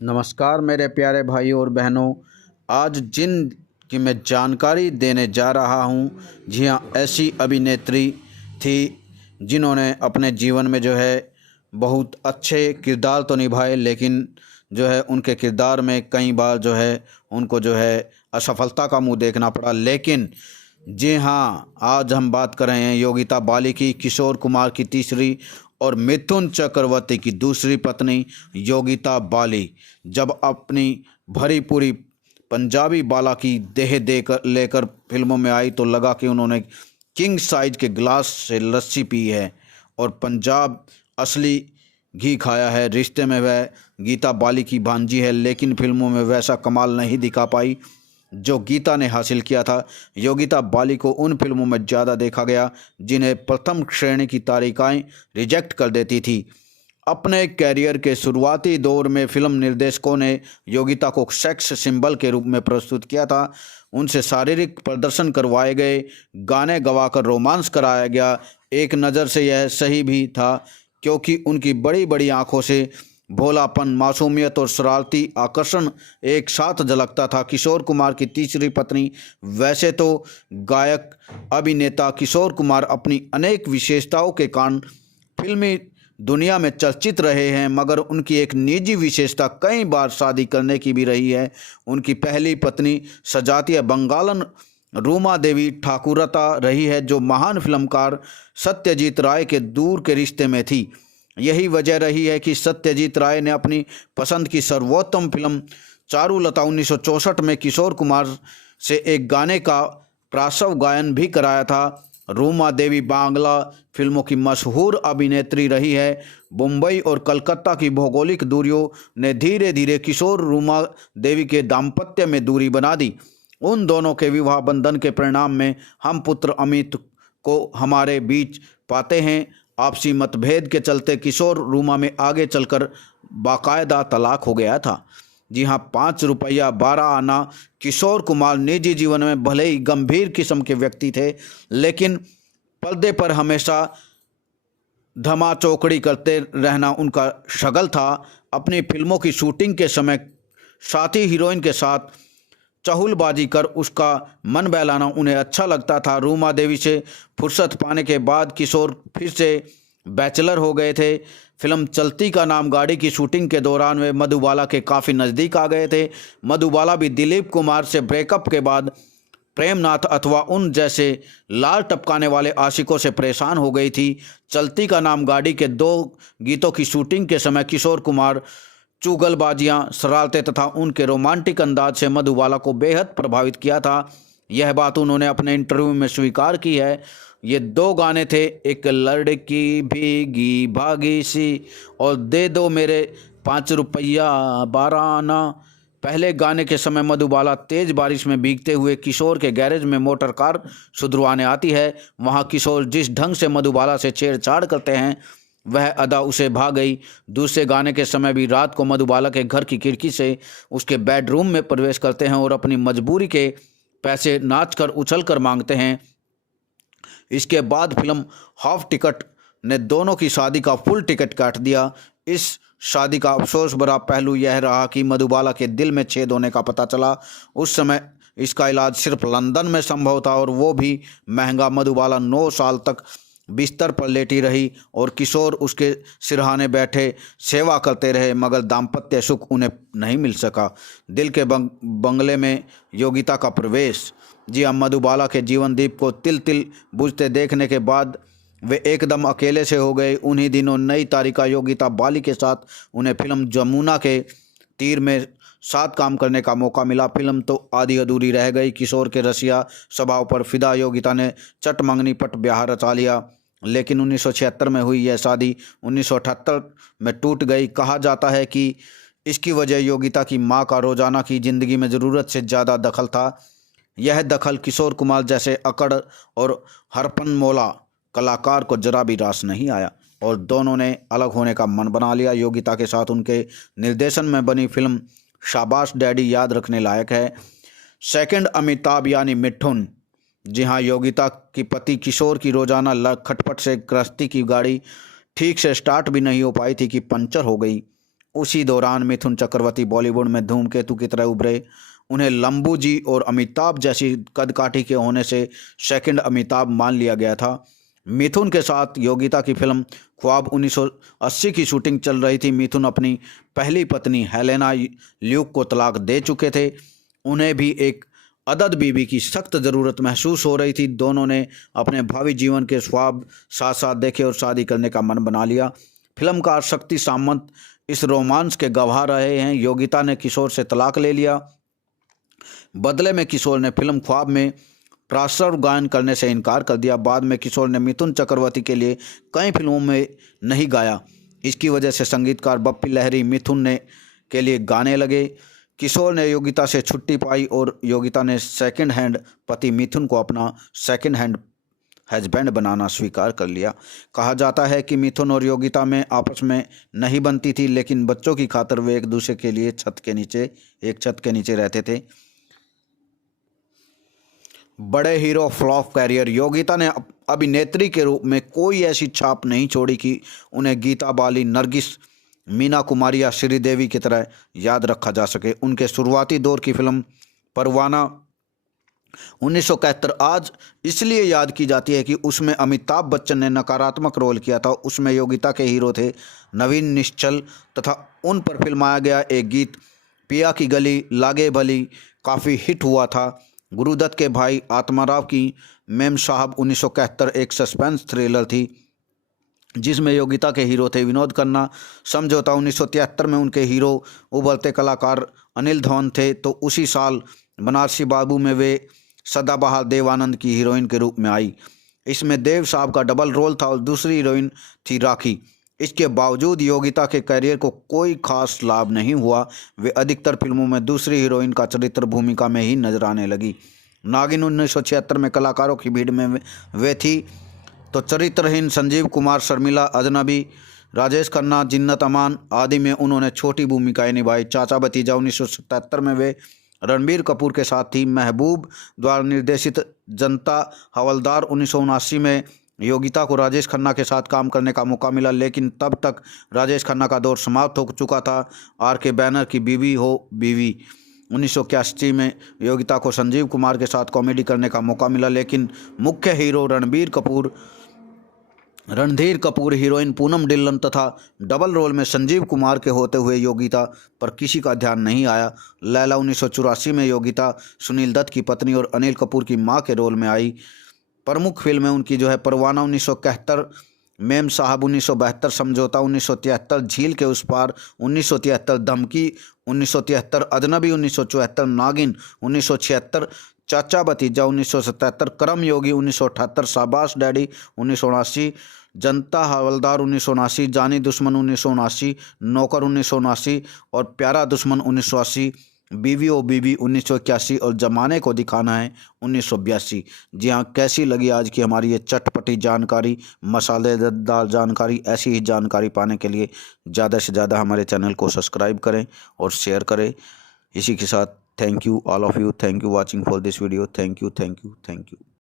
नमस्कार मेरे प्यारे भाइयों और बहनों। आज जिन की मैं जानकारी देने जा रहा हूँ, जी हाँ, ऐसी अभिनेत्री थी जिन्होंने अपने जीवन में जो है बहुत अच्छे किरदार तो निभाए, लेकिन जो है उनके किरदार में कई बार जो है उनको जो है असफलता का मुंह देखना पड़ा। लेकिन जी हाँ, आज हम बात कर रहे हैं योगिता बाली की, किशोर कुमार की तीसरी और मिथुन चक्रवर्ती की दूसरी पत्नी योगिता बाली। जब अपनी भरी पूरी पंजाबी बाला की देह देकर लेकर फिल्मों में आई तो लगा कि उन्होंने किंग साइज के गिलास से लस्सी पी है और पंजाब असली घी खाया है। रिश्ते में वह गीता बाली की भांजी है, लेकिन फिल्मों में वैसा कमाल नहीं दिखा पाई जो गीता ने हासिल किया था। योगिता बाली को उन फिल्मों में ज़्यादा देखा गया जिन्हें प्रथम श्रेणी की तारिकाएं रिजेक्ट कर देती थी। अपने कैरियर के शुरुआती दौर में फिल्म निर्देशकों ने योगिता को सेक्स सिंबल के रूप में प्रस्तुत किया था। उनसे शारीरिक प्रदर्शन करवाए गए, गाने गवाकर रोमांस कराया गया। एक नज़र से यह सही भी था, क्योंकि उनकी बड़ी बड़ी आंखों से भोलापन, मासूमियत और शरारती आकर्षण एक साथ झलकता था। किशोर कुमार की तीसरी पत्नी। वैसे तो गायक अभिनेता किशोर कुमार अपनी अनेक विशेषताओं के कारण फिल्मी दुनिया में चर्चित रहे हैं, मगर उनकी एक निजी विशेषता कई बार शादी करने की भी रही है। उनकी पहली पत्नी सजातीय बंगालन रूमा देवी ठाकुरता रही है, जो महान फिल्मकार सत्यजीत राय के दूर के रिश्ते में थी। यही वजह रही है कि सत्यजीत राय ने अपनी पसंद की सर्वोत्तम फिल्म चारुलता 1964 में किशोर कुमार से एक गाने का प्रासव गायन भी कराया था। रूमा देवी बांग्ला फिल्मों की मशहूर अभिनेत्री रही है। मुंबई और कलकत्ता की भौगोलिक दूरियों ने धीरे धीरे किशोर रूमा देवी के दाम्पत्य में दूरी बना दी। उन दोनों के विवाह बंधन के परिणाम में हम पुत्र अमित को हमारे बीच पाते हैं। आपसी मतभेद के चलते किशोर रूमा में आगे चलकर बाकायदा तलाक हो गया था। जी हाँ, 5 रुपया 12 आना। किशोर कुमार निजी जीवन में भले ही गंभीर किस्म के व्यक्ति थे, लेकिन पर्दे पर हमेशा धमा चौकड़ी करते रहना उनका शगल था। अपनी फिल्मों की शूटिंग के समय साथी हीरोइन के साथ चहुलबाजी कर उसका मन बहलाना उन्हें अच्छा लगता था। रूमा देवी से फुर्सत पाने के बाद किशोर फिर से बैचलर हो गए थे। फिल्म चलती का नाम गाड़ी की शूटिंग के दौरान वे मधुबाला के काफ़ी नज़दीक आ गए थे। मधुबाला भी दिलीप कुमार से ब्रेकअप के बाद प्रेमनाथ अथवा उन जैसे लाल टपकाने वाले आशिकों से परेशान हो गई थी। चलती का नाम गाड़ी के 2 गीतों की शूटिंग के समय किशोर कुमार चुगलबाजियां, शरारतें तथा उनके रोमांटिक अंदाज से मधुबाला को बेहद प्रभावित किया था। यह बात उन्होंने अपने इंटरव्यू में स्वीकार की है। ये 2 गाने थे, एक लड़की भीगी भागी सी और दे दो मेरे 5 रुपया 12 आना। पहले गाने के समय मधुबाला तेज बारिश में भीगते हुए किशोर के गैरेज में मोटर कार सुधरवाने आती है। वहाँ किशोर जिस ढंग से मधुबाला से छेड़छाड़ करते हैं, वह अदा उसे भा गई। दूसरे गाने के समय भी रात को मधुबाला के घर की खिड़की से उसके बेडरूम में प्रवेश करते हैं और अपनी मजबूरी के पैसे नाचकर उछलकर मांगते हैं। इसके बाद फिल्म हाफ टिकट ने दोनों की शादी का फुल टिकट काट दिया। इस शादी का अफसोस भरा पहलू यह रहा कि मधुबाला के दिल में छेद होने का पता चला। उस समय इसका इलाज सिर्फ लंदन में संभव था, और वो भी महंगा। मधुबाला 9 साल तक बिस्तर पर लेटी रही और किशोर उसके सिरहाने बैठे सेवा करते रहे, मगर दाम्पत्य सुख उन्हें नहीं मिल सका। दिल के बंगले में योगिता का प्रवेश। जी हाँ, मधुबाला के जीवन दीप को तिल तिल बुझते देखने के बाद वे एकदम अकेले से हो गए। उन्हीं दिनों नई तारिका योगिता बाली के साथ उन्हें फिल्म जमुना के तीर में साथ काम करने का मौका मिला। फिल्म तो आधी अधूरी रह गई। किशोर के रसिया स्वभाव पर फिदा योगिता ने चट मंगनी पट ब्याह रचा लिया, लेकिन 1976 में हुई यह शादी 1978 में टूट गई। कहा जाता है कि इसकी वजह योगिता की मां का रोजाना की जिंदगी में ज़रूरत से ज़्यादा दखल था। यह दखल किशोर कुमार जैसे अकड़ और हरपन मौला कलाकार को जरा भी रास नहीं आया और दोनों ने अलग होने का मन बना लिया। योगिता के साथ उनके निर्देशन में बनी फिल्म शाबाश डैडी याद रखने लायक है। सेकंड अमिताभ यानी मिठुन। जी हाँ, योगिता की पति किशोर की रोजाना खटपट से गृहस्थी की गाड़ी ठीक से स्टार्ट भी नहीं हो पाई थी कि पंचर हो गई। उसी दौरान मिथुन चक्रवर्ती बॉलीवुड में धूमकेतु की तरह उभरे। उन्हें लंबू जी और अमिताभ जैसी कदकाठी के होने से सेकंड अमिताभ मान लिया गया था। मिथुन के साथ योगिता की फिल्म ख्वाब 1980 की शूटिंग चल रही थी। मिथुन अपनी पहली पत्नी हेलेना ल्यूक को तलाक दे चुके थे। उन्हें भी एक अदद बीवी की सख्त ज़रूरत महसूस हो रही थी। दोनों ने अपने भावी जीवन के ख्वाब साथ साथ देखे और शादी करने का मन बना लिया। फिल्मकार शक्ति सामंत इस रोमांस के गवाह रहे हैं। योगिता ने किशोर से तलाक ले लिया। बदले में किशोर ने फिल्म ख्वाब में प्रास्ताव गायन करने से इनकार कर दिया। बाद में किशोर ने मिथुन चक्रवर्ती के लिए कई फिल्मों में नहीं गाया। इसकी वजह से संगीतकार बप्पी लहरी मिथुन ने के लिए गाने लगे। किशोर ने योगिता से छुट्टी पाई और योगिता ने सेकंड हैंड पति मिथुन को अपना सेकंड हैंड हस्बैंड बनाना स्वीकार कर लिया। कहा जाता है कि मिथुन और योगिता में आपस में नहीं बनती थी, लेकिन बच्चों की खातिर वे एक दूसरे के लिए एक छत के नीचे रहते थे। बड़े हीरो फ्लॉप कैरियर। योगिता ने अभिनेत्री के रूप में कोई ऐसी छाप नहीं छोड़ी कि उन्हें गीता बाली, नरगिस, मीना कुमारी या श्रीदेवी की तरह याद रखा जा सके। उनके शुरुआती दौर की फिल्म परवाना 1971 आज इसलिए याद की जाती है कि उसमें अमिताभ बच्चन ने नकारात्मक रोल किया था। उसमें योगिता के हीरो थे नवीन निश्चल तथा उन पर फिल्माया गया एक गीत पिया की गली लागे भली काफ़ी हिट हुआ था। गुरुदत्त के भाई आत्माराव की मेम साहब 1971 एक सस्पेंस थ्रिलर थी जिसमें योगिता के हीरो थे विनोद खन्ना। समझौता 1973 में उनके हीरो उभरते कलाकार अनिल धवन थे। तो उसी साल बनारसी बाबू में वे सदाबहार देवानंद की हीरोइन के रूप में आई। इसमें देव साहब का डबल रोल था और दूसरी हीरोइन थी राखी। इसके बावजूद योगिता के करियर को कोई खास लाभ नहीं हुआ। वे अधिकतर फिल्मों में दूसरी हीरोइन का चरित्र भूमिका में ही नजर आने लगी। नागिन 1976 में कलाकारों की भीड़ में वे थी तो चरित्रहीन संजीव कुमार, शर्मिला अजनबी, राजेश खन्ना, जिन्नत अमान आदि में उन्होंने छोटी भूमिकाएं निभाई। चाचा भतीजा 1977 में वे रणबीर कपूर के साथ थी। महबूब द्वारा निर्देशित जनता हवलदार 1979 में योगिता को राजेश खन्ना के साथ काम करने का मौका मिला, लेकिन तब तक राजेश खन्ना का दौर समाप्त हो चुका था। आर.के. बैनर की बीवी हो बीवी 1981 में योगिता को संजीव कुमार के साथ कॉमेडी करने का मौका मिला, लेकिन मुख्य hero Randhir Kapoor, heroine Poonam Dillon तथा डबल रोल में संजीव कुमार के होते हुए योगिता पर किसी का ध्यान नहीं आया। लैला 1984 में योगिता सुनील दत्त की पत्नी और अनिल कपूर की मां के रोल में आई। प्रमुख फिल्में उनकी जो है परवाना 1971, मेम साहब 1972, समझौता 1973, झील के उस पार 1973, धमकी 1973, अजनबी 1974, नागिन 1976, चाचा भतीजा 1977, करम योगी 1978, शाबाश डैडी 1979, जनता हवलदार 1979, जानी दुश्मन 1979, नौकर 1979 और प्यारा दुश्मन 1980, बीवी ओ बीवी 1981 और जमाने को दिखाना है 1982। जी हाँ, कैसी लगी आज की हमारी ये चटपटी जानकारी, मसालेदार जानकारी। ऐसी ही जानकारी पाने के लिए ज़्यादा से ज़्यादा हमारे चैनल को सब्सक्राइब करें और शेयर करें। इसी के साथ thank you all of you, thank you watching for this video, thank you.